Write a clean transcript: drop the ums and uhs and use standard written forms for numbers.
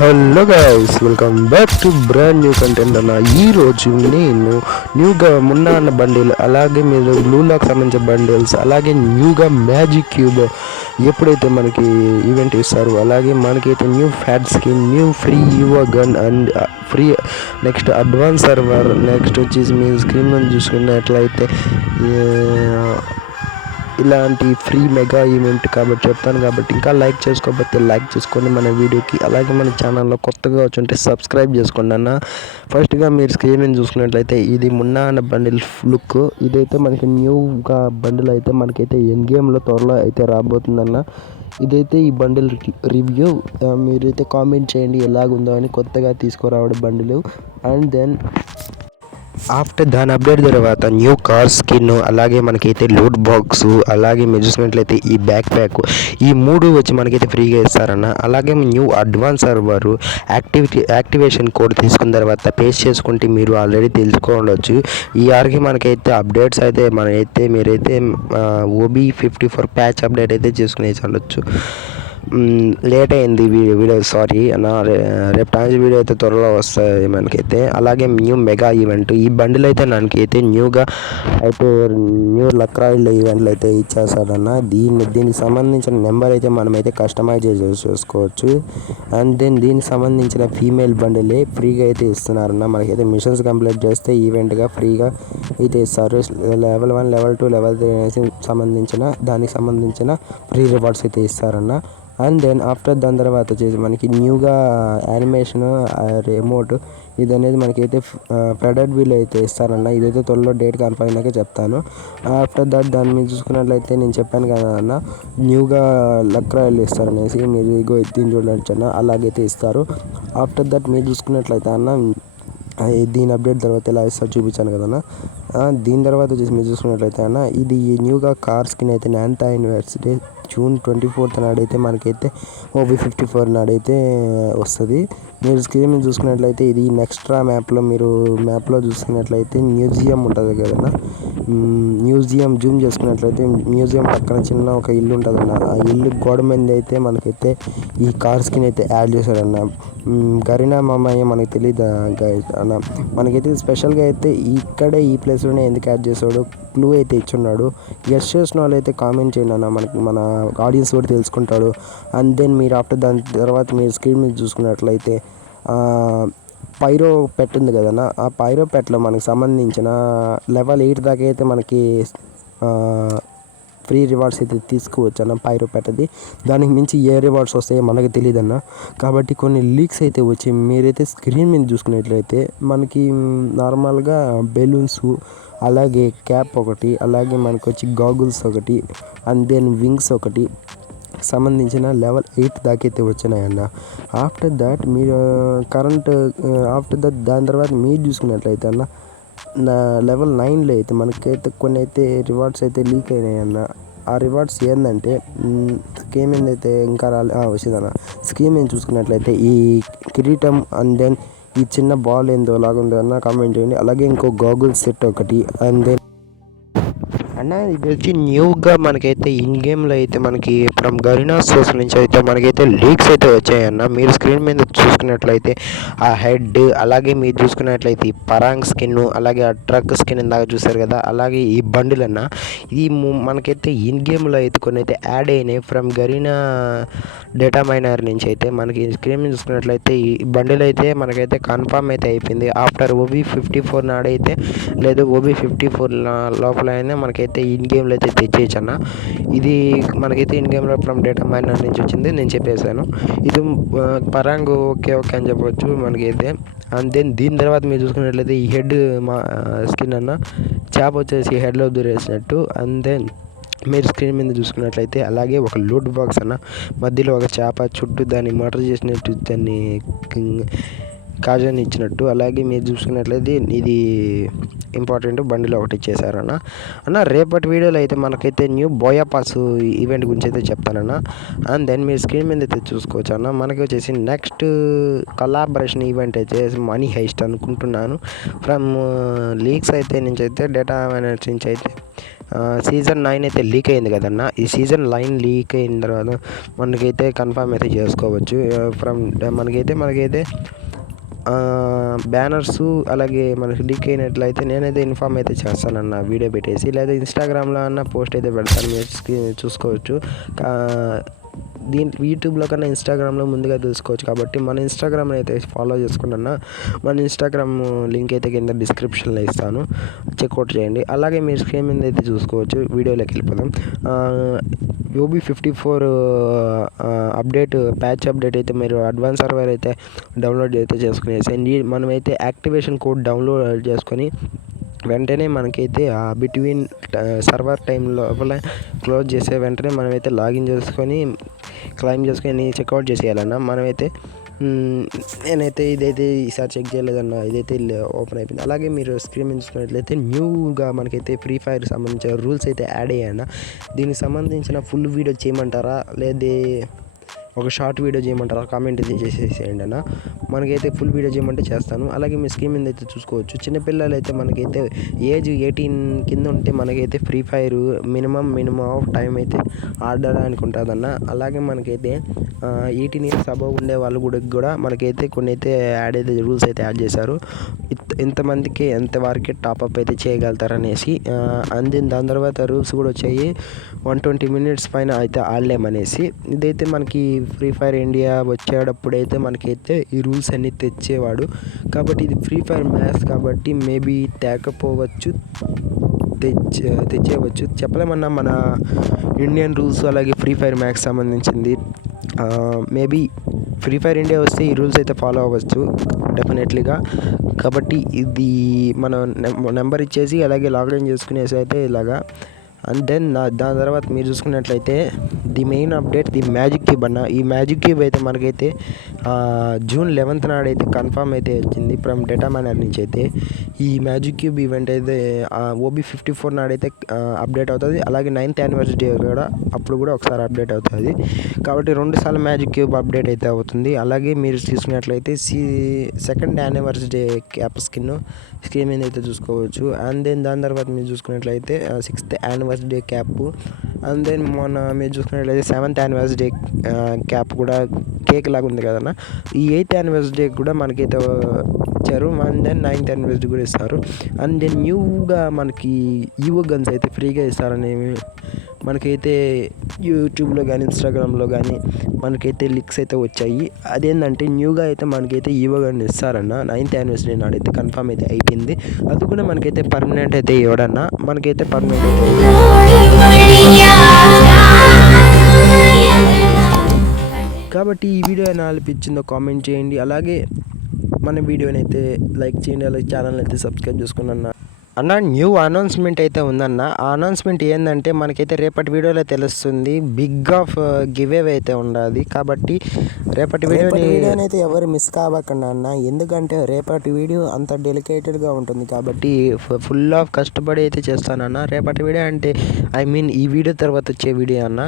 Hello guys, welcome back to brand new content అన్న. ఈరోజు నేను న్యూగా మున్నా అన్న బండిల్, అలాగే మీరు బ్లూ లాక్ సంబంధించిన బండిల్స్, అలాగే న్యూగా మ్యాజిక్ క్యూబ్ ఎప్పుడైతే మనకి ఈవెంట్ ఇస్తారు, అలాగే మనకైతే న్యూ ఫ్యాట్ skin, new free evo gun and free next advance server, next వచ్చేసి మీరు స్క్రీన్ మీద చూసుకున్నట్లయితే ఇలాంటి ఫ్రీ మెగా ఈవెంట్ కాబట్టి చెప్తాను. కాబట్టి ఇంకా లైక్ చేసుకోకపోతే లైక్ చేసుకోండి మన వీడియోకి, అలాగే మన ఛానల్లో కొత్తగా వచ్చుంటే సబ్స్క్రైబ్ చేసుకోండి అన్న. ఫస్ట్గా మీరు స్క్రీన్ మీద చూసుకున్నట్లయితే ఇది మున్నా అన్న బండిల్ లుక్. ఇదైతే మనకి న్యూగా బండిల్ అయితే మనకైతే ఎన్ గేమ్లో త్వరలో అయితే రాబోతుందన్న. ఇదైతే ఈ బండిల్ రివ్యూ. మీరైతే కామెంట్ చేయండి ఎలాగుందో అని, కొత్తగా తీసుకురావడం బండిలు. అండ్ దెన్ ఆఫ్టర్ దాని అప్డేట్ తర్వాత న్యూ కార్ స్కిన్, అలాగే మనకైతే లూట్ బాక్స్, అలాగే మీరు చూసినట్లయితే ఈ బ్యాక్ ప్యాక్, ఈ మూడు వచ్చి మనకైతే ఫ్రీగా ఇస్తారన్న. అలాగే new advance server activation code తీసుకున్న తర్వాత పేస్ట్ చేసుకుంటే మీరు ఆల్రెడీ తెలుసుకోవచ్చు. ఈ ఆర్కి మనకైతే అప్డేట్స్ అయితే మీరైతే OB54 ప్యాచ్ అప్డేట్ అయితే చేసుకునే ఉండొచ్చు. లేట్ అయింది వీడియో, సారీ అన్న. రేపు టైమ్స్ వీడియో అయితే త్వరలో వస్తాయి మనకైతే. అలాగే న్యూ మెగా ఈవెంట్, ఈ బండిల్ అయితే మనకైతే న్యూగా అయితే న్యూ లక్రాయిల్ ఈవెంట్లు అయితే ఇచ్చేస్తాడన్న. దీనికి సంబంధించిన నెంబర్ అయితే మనమైతే కస్టమైజ్ చేసుకోవచ్చు. అండ్ దెన్ దీనికి సంబంధించిన ఫీమేల్ బండిలే ఫ్రీగా అయితే ఇస్తున్నారన్న. మనకైతే మిషన్స్ కంప్లీట్ చేస్తే ఈవెంట్గా ఫ్రీగా అయితే ఇస్తారు. లెవెల్ 1, లెవెల్ 2, లెవెల్ 3 అనేసి దానికి సంబంధించిన ఫ్రీ రివార్డ్స్ అయితే ఇస్తారన్న. అండ్ దెన్ ఆఫ్టర్ దాని తర్వాత వచ్చేసి మనకి న్యూగా యానిమేషన్ రిమోట్, ఇది అనేది మనకైతే ఫెడెడ్ వీల్ అయితే ఇస్తారన్న. ఇదైతే త్వరలో డేట్ కన్ఫర్మ్ అయినాక చెప్తాను. ఆఫ్టర్ దాన్ని మీరు చూసుకున్నట్లయితే నేను చెప్పాను కదా అన్న, న్యూగా లక్రాయిల్ ఇస్తారనేసి. మీరు ఇగో దీన్ని చూడొచ్చు అన్న, అలాగైతే ఇస్తారు. ఆఫ్టర్ దట్ మీరు చూసుకున్నట్లయితే అన్న, దీని అప్డేట్ తర్వాత ఎలా ఇస్తారు చూపించాను కదన్న. దీని తర్వాత వచ్చేసి మీరు చూసుకున్నట్లయితే అన్న, ఇది న్యూగా కార్ స్కిన్ అయితే నాంతా యూనివర్సిటీ June 24th నాడైతే మనకైతే OB54 నాడైతే వస్తుంది. మీరు స్క్రీన్ మీద చూసుకున్నట్లయితే ఇది నెక్స్ట్రా మ్యాప్లో చూసుకున్నట్లయితే మ్యూజియం ఉంటుంది కదన్న. మ్యూజియం జూమ్ చేసుకున్నట్లయితే మ్యూజియం పక్కన చిన్న ఒక ఇల్లు ఉంటుందన్న. ఆ ఇల్లు గోడ మీద అయితే మనకైతే ఈ కార్ స్కిన్ అయితే యాడ్ చేశారన్న. గరీనా మామయ్య మనకి తెలియదు అన్న. మనకైతే స్పెషల్గా అయితే ఇక్కడే ఈ ప్లేస్లోనే ఎందుకు యాడ్ చేశాడు క్లూ అయితే ఇచ్చున్నాడు. గెస్ట్ చేసిన వాళ్ళు అయితే కామెంట్ చేయండి అన్న, మన ఆడియన్స్ కూడా తెలుసుకుంటాడు. అండ్ దెన్ మీరు ఆఫ్టర్ దాని తర్వాత మీరు స్క్రీన్ మీద చూసుకున్నట్లయితే పైరో పెట్ ఉంది కదన్న. ఆ పైరో పెట్లో మనకి సంబంధించిన లెవెల్ 8 దాకా అయితే మనకి ఫ్రీ రివార్డ్స్ అయితే తీసుకోవచ్చు అన్న పైరో పెట్టది. దానికి మించి ఏ రివార్డ్స్ వస్తాయో మనకు తెలియదన్న. కాబట్టి కొన్ని లీక్స్ అయితే వచ్చి మీరైతే స్క్రీన్ మీద చూసుకున్నట్లయితే మనకి నార్మల్గా బెలూన్స్, అలాగే క్యాప్ ఒకటి, అలాగే మనకు వచ్చి గాగుల్స్ ఒకటి, అండ్ దెన్ వింగ్స్ ఒకటి సంబంధించిన లెవెల్ 8 దాకా అయితే వచ్చినాయన్న. ఆఫ్టర్ దట్ మీరు దాని తర్వాత మీరు చూసుకున్నట్లయితే అన్న, లెవెల్ 9లో అయితే మనకైతే కొన్ని అయితే రివార్డ్స్ అయితే లీక్ అయినాయన్న. ఆ రివార్డ్స్ ఏంటంటే స్కీమ్ ఏందైతే ఇంకా వచ్చిందన్న. స్కీమ్ ఏం చూసుకున్నట్లయితే ఈ కిరీటం, అండ్ దెన్ ఈ చిన్న బాల్ ఏందో లాగుందో అన్న కామెంట్ చేయండి. అలాగే ఇంకో గాగుల్ సెట్ ఒకటి, అండ్ దెన్ అన్న ఇది వచ్చి న్యూగా మనకైతే ఇన్ గేమ్లో అయితే మనకి ఫ్రమ్ గరీనా సోర్స్ నుంచి అయితే మనకైతే లీక్స్ అయితే వచ్చాయన్న. మీరు స్క్రీన్ మీద చూసుకున్నట్లయితే ఆ హెడ్, అలాగే మీరు చూసుకున్నట్లయితే ఈ పరాంగ్ స్కిన్, అలాగే ఆ ట్రక్ స్కిన్ ఇందాక చూసారు కదా, అలాగే ఈ బండిల్ అన్న. ఇది మనకైతే ఇన్ గేమ్లో అయితే కొన్ని అయితే యాడ్ అయినాయి ఫ్రమ్ గరీనా డేటా మైనర్ నుంచి అయితే. మనకి స్క్రీన్ మీద చూసుకున్నట్లయితే ఈ బండిల్ అయితే మనకైతే కన్ఫర్మ్ అయితే అయిపోయింది. ఆఫ్టర్ OB54 నాడైతే లేదు OB54 లోపల అయినా మనకైతే ఇన్ గేమ్లో అయితే తెచ్చేయచ్చు అన్న. ఇది మనకైతే ఇన్ గేమ్లో ఫ్రమ్ డేటా మైనర్ నుంచి వచ్చింది, నేను చెప్పేశాను. ఇది పరాంగ్ ఓకే అని చెప్పవచ్చు మనకైతే. అండ్ దెన్ దీని తర్వాత మీరు చూసుకున్నట్లయితే ఈ హెడ్ స్కిన్ అన్న, చేప వచ్చేసి హెడ్లో దూరేసినట్టు. అండ్ దెన్ మీరు స్క్రీన్ మీద చూసుకున్నట్లయితే అలాగే ఒక లూట్ బాక్స్ అన్న, మధ్యలో ఒక చేప, చుట్టూ దాన్ని మటర్ చేసినట్టు దాన్ని కాజాని ఇచ్చినట్టు. అలాగే మీరు చూసుకున్నట్లయితే ఇది ఇంపార్టెంట్ బండిలో ఒకటి ఇచ్చేసారన్న. రేపటి వీడియోలో అయితే మనకైతే న్యూ బోయా పాస్ ఈవెంట్ గురించి అయితే చెప్తానన్న. అండ్ దెన్ మీరు స్క్రీన్ మీద అయితే చూసుకోవచ్చు అన్న. మనకి వచ్చేసి నెక్స్ట్ కొలాబరేషన్ ఈవెంట్ అయితే మనీ హైస్ట్ అనుకుంటున్నాను. ఫ్రమ్ లీక్స్ అయితే నుంచి అయితే డేటా మేనేజ్ నుంచి అయితే సీజన్ 9 అయితే లీక్ అయింది కదన్న. ఈ సీజన్ 9 లీక్ అయిన తర్వాత మనకైతే కన్ఫర్మ్ అయితే చేసుకోవచ్చు. మనకైతే బ్యానర్సు అలాగే మనకి లీక్ అయినట్లయితే నేనైతే ఇన్ఫామ్ అయితే చేస్తానన్న వీడియో పెట్టేసి, లేదా ఇన్స్టాగ్రామ్లో అన్న పోస్ట్ అయితే పెడతాను, మీరు చూసుకోవచ్చు. యూట్యూబ్లో కన్నా ఇన్స్టాగ్రామ్లో ముందుగా తెలుసుకోవచ్చు. కాబట్టి మన ఇన్స్టాగ్రామ్ని అయితే ఫాలో చేసుకున్నా, మన ఇన్స్టాగ్రామ్ లింక్ అయితే కింద డిస్క్రిప్షన్లో ఇస్తాను, చెక్అవుట్ చేయండి. అలాగే మీరు స్క్రీన్ మీద అయితే చూసుకోవచ్చు. వీడియోలోకి వెళ్ళిపోదాం. OB54 ప్యాచ్ అప్డేట్ అయితే మీరు అడ్వాన్స్ సర్వర్ అయితే డౌన్లోడ్ అయితే చేసుకునేసి, మనమైతే యాక్టివేషన్ కోడ్ డౌన్లోడ్ చేసుకొని వెంటనే మనకైతే బిట్వీన్ సర్వర్ టైం లోపల క్లోజ్ చేసే వెంటనే మనమైతే లాగిన్ చేసుకొని క్లైమ్ చేసుకొని చెక్అవుట్ చేసేయాలన్న. మనమైతే నేనైతే ఇదైతే ఈసారి చెక్ చేయలేదన్న, ఇదైతే ఓపెన్ అయిపోయింది. అలాగే మీరు స్క్రీన్ చూసుకున్నట్లయితే న్యూగా మనకైతే ఫ్రీ ఫైర్ సంబంధించిన రూల్స్ అయితే యాడ్ అయ్యాయన్న. దీనికి సంబంధించిన ఫుల్ వీడియో చేయమంటారా, లేదా ఒక షార్ట్ వీడియో చేయమంటారా, కామెంట్ అయితే చేసేసేయండి అన్న. మనకైతే ఫుల్ వీడియో చేయమంటే చేస్తాను. అలాగే మీ స్క్రీన్ మీద అయితే చూసుకోవచ్చు. చిన్నపిల్లలు అయితే మనకైతే ఏజ్ 18 కింద ఉంటే మనకైతే free fire minimum of time అయితే ఆడడానికి ఉంటుందన్న. అలాగే మనకైతే 18 ఇయర్స్ అబవ్ ఉండే వాళ్ళు కూడా మనకైతే కొన్ని అయితే యాడ్ అయితే రూల్స్ అయితే యాడ్ చేశారు. ఇంతమందికి ఎంతవరకే టాప్అప్ అయితే చేయగలుగుతారనేసి. దాని తర్వాత రూల్స్ కూడా వచ్చాయి, 120 minutes పైన అయితే ఆడలేమనేసి. ఇదైతే మనకి ఫ్రీ ఫైర్ ఇండియా వచ్చేటప్పుడైతే మనకైతే ఈ రూల్స్ అన్నీ తెచ్చేవాడు. కాబట్టి ఇది ఫ్రీ ఫైర్ మ్యాక్స్ కాబట్టి మేబీ తేకపోవచ్చు, తెచ్చేయవచ్చు, చెప్పలేమన్నా. మన ఇండియన్ రూల్స్ అలాగే ఫ్రీ ఫైర్ మ్యాక్స్ సంబంధించింది. మేబీ ఫ్రీ ఫైర్ ఇండియా వస్తే ఈ రూల్స్ అయితే ఫాలో అవ్వచ్చు డెఫినెట్లీగా. కాబట్టి ఇది మనం నెంబర్ ఇచ్చేసి అలాగే లాగిన్ చేసుకునేసి అయితే ఇలాగా. అండ్ దెన్ దాని తర్వాత మీరు చూసుకున్నట్లయితే the main update, the magic cube అన్న. ఈ మ్యాజిక్ క్యూబ్ అయితే మనకైతే June 11th నాడైతే కన్ఫర్మ్ అయితే వచ్చింది ఫ్రమ్ డేటా మైనర్ నుంచి. అయితే ఈ మ్యాజిక్ క్యూబ్ ఈవెంట్ అయితే OB54 నాడైతే అప్డేట్ అవుతుంది. అలాగే 9th anniversary కూడా అప్పుడు కూడా ఒకసారి అప్డేట్ అవుతుంది. కాబట్టి 2 సార్లు మ్యాజిక్ క్యూబ్ అప్డేట్ అయితే అవుతుంది. అలాగే మీరు చూసుకున్నట్లయితే 2nd anniversary క్యాప్ స్క్రీన్ మీద అయితే చూసుకోవచ్చు. అండ్ దెన్ దాని తర్వాత మీరు చూసుకున్నట్లయితే 6th anniversary cap. And then మీరు చూసుకున్నట్లయితే 7th anniversary క్యాప్ కూడా కేక్ లాగా ఉంది కదన్న. ఈ 8th anniversary కూడా మనకైతే ఇచ్చారు. అండ్ దెన్ 9th anniversary కూడా ఇస్తారు. అండ్ దెన్ న్యూగా మనకి ఈవో గన్స్ అయితే ఫ్రీగా ఇస్తారని మనకైతే యూట్యూబ్లో కానీ ఇన్స్టాగ్రామ్లో కానీ మనకైతే లిక్స్ అయితే వచ్చాయి. అదేంటంటే న్యూగా అయితే మనకైతే ఈవో గన్ ఇస్తారన్న. 9th anniversary నాడైతే కన్ఫర్మ్ అయితే అయిపోయింది. అది కూడా మనకైతే పర్మనెంట్ అయితే ఇవ్వడన్నా, మనకైతే పర్మనెంట్ కాబట్టి ఈ వీడియో ఎలా అనిపించిందో కామెంట్ చేయండి. అలాగే మన వీడియోని అయితే లైక్ చేయండి, అలాగే ఛానల్ అయితే సబ్స్క్రైబ్ చేసుకున్నా అన్న. న్యూ అనౌన్స్మెంట్ అయితే ఉందన్న. ఆ అనౌన్స్మెంట్ ఏంటంటే మనకైతే రేపటి వీడియోలో తెలుస్తుంది. బిగ్ ఆఫ్ గివ్ అవే అయితే ఉండాలి. కాబట్టి రేపటి వీడియోని అయితే ఎవరు మిస్ కావకండి అన్న. ఎందుకంటే రేపటి వీడియో అంత డెలికేటెడ్గా ఉంటుంది. కాబట్టి ఫుల్ ఆఫ్ కష్టపడి అయితే చేస్తానన్న. రేపటి వీడియో అంటే ఈ వీడియో తర్వాత వచ్చే వీడియో అన్న.